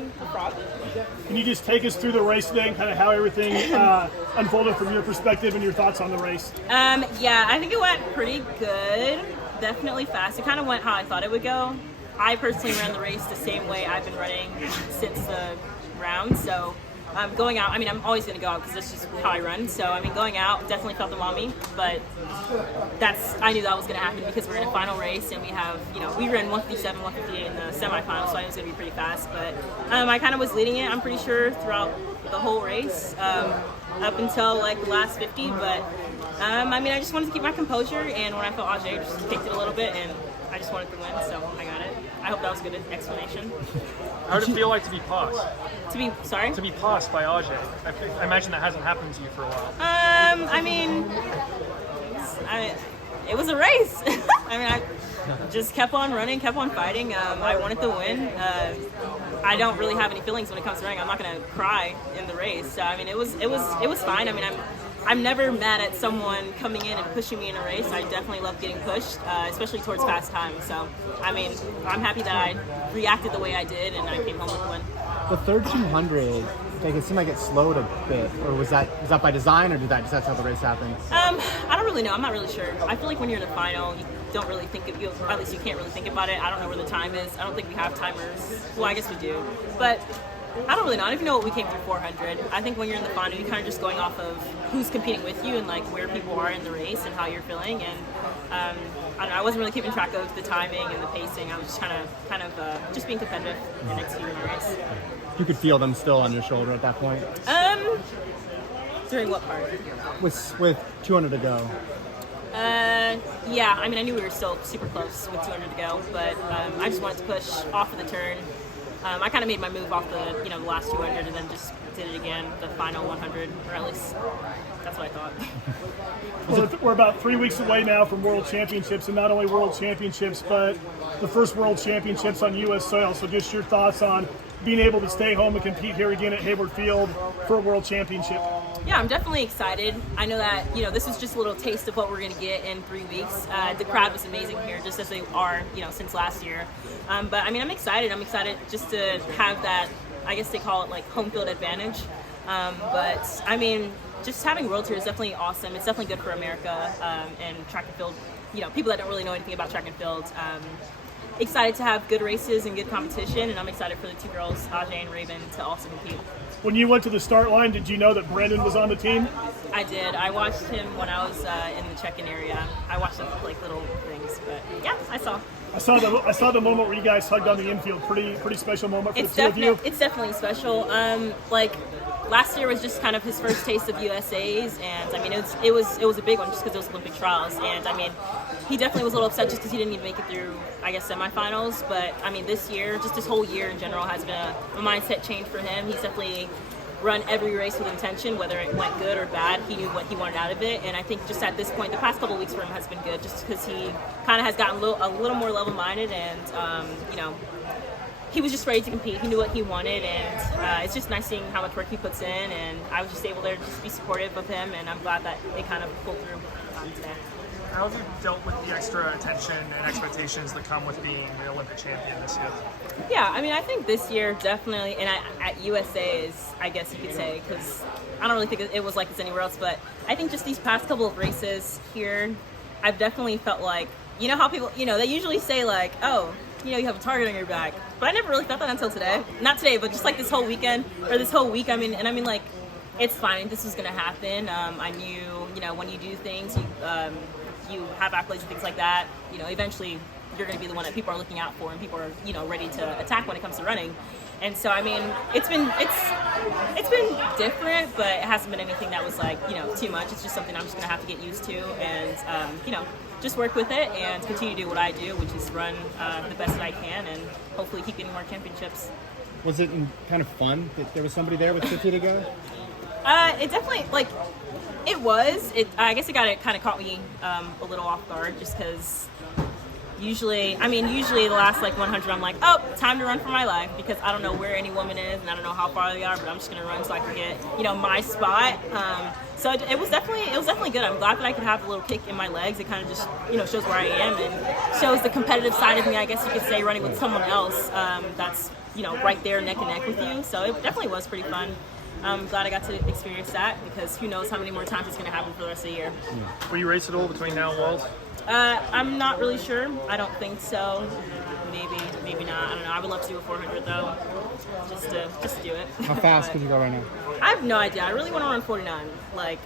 on the frog. Can you just take us through the race today and kind of how everything unfolded from your perspective and your thoughts on the race? Yeah, I think it went pretty good. Definitely fast. It kind of went how I thought it would go. I personally ran the race the same way I've been running since the round. So going out, I mean, I'm always going to go out because that's just how I run. So, I mean, going out definitely felt them on me, but I knew that was going to happen because we're in a final race and we have, we ran 157, 158 in the semifinals, so I knew it was going to be pretty fast. But I kind of was leading it, I'm pretty sure, throughout the whole race, up until like the last 50. But, I mean, I just wanted to keep my composure, and when I felt Ajay, I just kicked it a little bit, and I just wanted to win, so I got it. I hope that was a good explanation. How did it feel like to be passed? Sorry? To be passed by Ajay. I imagine that hasn't happened to you for a while. I mean, it was a race. I mean, I just kept on running, kept on fighting. I wanted to win. I don't really have any feelings when it comes to running. I'm not going to cry in the race. So, I mean, it was fine. I mean, I'm never mad at someone coming in and pushing me in a race. I definitely love getting pushed, especially towards fast time. So, I mean, I'm happy that I reacted the way I did and I came home with the win. The third 200, like, it seemed like it slowed a bit, or was that by design, or that's how the race happened? I don't really know. I'm not really sure. I feel like when you're in the final, you don't really think of you. At least you can't really think about it. I don't know where the time is. I don't think we have timers. Well, I guess we do, but I don't really know. I don't even know what we came through 400. I think when you're in the final, you're kind of just going off of who's competing with you and like where people are in the race and how you're feeling. And I don't know. I wasn't really keeping track of the timing and the pacing. I was just kind of just being competitive and executing my race. You could feel them still on your shoulder at that point? During what part? With 200 to go. Yeah, I mean, I knew we were still super close with 200 to go, but I just wanted to push off of the turn. I kind of made my move off the the last 200 and then just did it again, the final 100, or at least that's what I thought. Well, we're about 3 weeks away now from World Championships, and not only World Championships, but the first World Championships on U.S. soil. So just your thoughts on being able to stay home and compete here again at Hayward Field for a World Championship. Yeah, I'm definitely excited. I know that, this is just a little taste of what we're going to get in 3 weeks. The crowd was amazing here, just as they are, since last year. But, I mean, I'm excited. I'm excited just to have that, I guess they call it, like, home field advantage. But, I mean, just having World Tour is definitely awesome. It's definitely good for America and track and field, people that don't really know anything about track and field. Excited to have good races and good competition, and I'm excited for the two girls, Ajay and Raven, to also compete. When you went to the start line, did you know that Brandon was on the team? I did. I watched him when I was in the check-in area. I watched the little things, but yeah, I saw. I saw the moment where you guys hugged on the infield. Pretty special moment for the two of you. It's definitely special. Last year was just kind of his first taste of USA's, and I mean it was a big one just because it was Olympic trials, and I mean he definitely was a little upset just because he didn't even make it through, I guess, semifinals. But I mean this year, just this whole year in general, has been a mindset change for him. He's definitely run every race with intention, whether it went good or bad. He knew what he wanted out of it, and I think just at this point, the past couple of weeks for him has been good, just because he kind of has gotten a little more level-minded, and he was just ready to compete. He knew what he wanted, and it's just nice seeing how much work he puts in, and I was just able to just be supportive of him, and I'm glad that they kind of pulled through today. How have you dealt with the extra attention and expectations that come with being the Olympic champion this year? Yeah, I mean, I think this year definitely, and at USA's, I guess you could say, because I don't really think it was like this anywhere else, but I think just these past couple of races here, I've definitely felt like, how people, they usually say like, oh, you have a target on your back. But I never really felt that until today. Not today, but just like this whole weekend, or this whole week. I mean, like, it's fine. This was going to happen. I knew, when you do things, you have accolades and things like that, eventually you're going to be the one that people are looking out for and people are, ready to attack when it comes to running. And so, I mean, it's been different, but it hasn't been anything that was like, too much. It's just something I'm just going to have to get used to and, just work with it and continue to do what I do, which is run the best that I can and hopefully keep getting more championships. Was it kind of fun that there was somebody there with 50 to go? It definitely, it was. I guess it kind of caught me a little off guard just because usually the last 100 I'm like, oh, time to run for my life, because I don't know where any woman is and I don't know how far they are, but I'm just gonna run so I can get my spot. So it was definitely good. I'm glad that I could have a little kick in my legs. It kind of just shows where I am and shows the competitive side of me, I guess you could say, running with someone else. That's right there neck and neck with you. So it definitely was pretty fun. I'm glad I got to experience that because who knows how many more times it's going to happen for the rest of the year. Will you race at all between now and Worlds? I'm not really sure. I don't think so. Maybe not. I don't know. I would love to do a 400 though, just to do it. How fast But could you go right now? I have no idea. I really want to run 49. Like,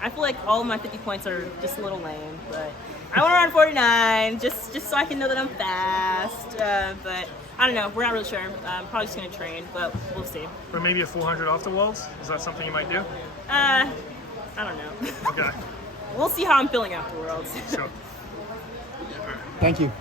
I feel like all of my 50 points are just a little lame, but I want to run 49 just so I can know that I'm fast. But I don't know. We're not really sure. I'm probably just gonna train, but we'll see. Or maybe a 400 off the Worlds? Is that something you might do? I don't know. Okay. We'll see how I'm feeling afterwards. Sure. Thank you.